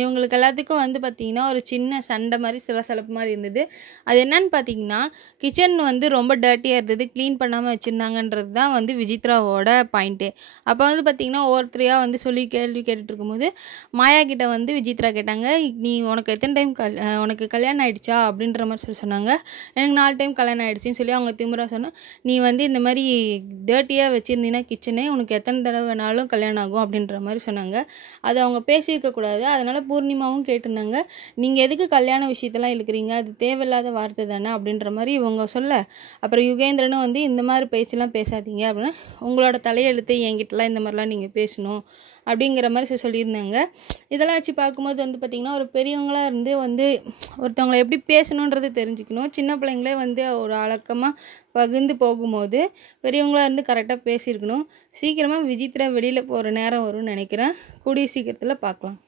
இவங்களுக்கு எல்லாத்துக்கும் வந்து பார்த்திங்கன்னா ஒரு சின்ன சண்டை மாதிரி சலசலப்பு மாதிரி இருந்தது. அது என்னன்னு பார்த்தீங்கன்னா, கிச்சன் வந்து ரொம்ப டர்ட்டியாக இருந்தது, க்ளீன் பண்ணாமல் வச்சுருந்தாங்கன்றது தான் வந்து விசித்ராவோட பாயிண்ட்டே. அப்போ வந்து பார்த்திங்கன்னா ஒவ்வொருத்தரையாக வந்து சொல்லி கேள்வி கேட்டுட்டு இருக்கும்போது மாயா கிட்ட வந்து விசித்ரா கேட்டாங்க, நீ உனக்கு எத்தனை டைம் உனக்கு கல்யாணம் ஆகிடுச்சா அப்படின்ற மாதிரி சொன்னாங்க. எனக்கு 4 டைம் கல்யாணம் ஆகிடுச்சின்னு சொல்லி அவங்க திமுறா சொன்னால், நீ வந்து இந்த மாதிரி டர்ட்டியாக வச்சுருந்தீங்கன்னா கிச்சனே உனக்கு எத்தனை தடவை வேணாலும் கல்யாணம் ஆகும் அப்படின்ற மாதிரி சொன்னாங்க. அது அவங்க பேசியிருக்கக்கூடாது. அதனால் பூர்ணிமாவும் கேட்டிருந்தாங்க, நீங்கள் எதுக்கு கல்யாண விஷயத்தெல்லாம் இழுக்கிறீங்க, அது தேவையில்லாத வார்த்தை தானே அப்படின்ற மாதிரி இவங்க சொல்ல, அப்புறம் யுகேந்திரனும் வந்து இந்த மாதிரி பேசலாம் பேசாதீங்க அப்படின்னா, உங்களோட தலையெழுத்து என்கிட்டலாம் இந்த மாதிரிலாம் நீங்கள் பேசணும் அப்படிங்கிற மாதிரி சொல்லியிருந்தாங்க. இதெல்லாம் வச்சு பார்க்கும்போது வந்து பார்த்திங்கன்னா ஒரு பெரியவங்களாக இருந்து வந்து ஒருத்தவங்களை எப்படி பேசணுன்றது தெரிஞ்சுக்கணும். சின்ன பிள்ளைங்களே வந்து ஒரு அடக்கமாக பகிர்ந்து போகும்போது பெரியவங்களாக இருந்து கரெக்டாக பேசியிருக்கணும். சீக்கிரமாக விசித்ரா வெளியில் போகிற நேரம் வரும்னு நினைக்கிறேன். கூடிய சீக்கிரத்தில் பார்க்கலாம்.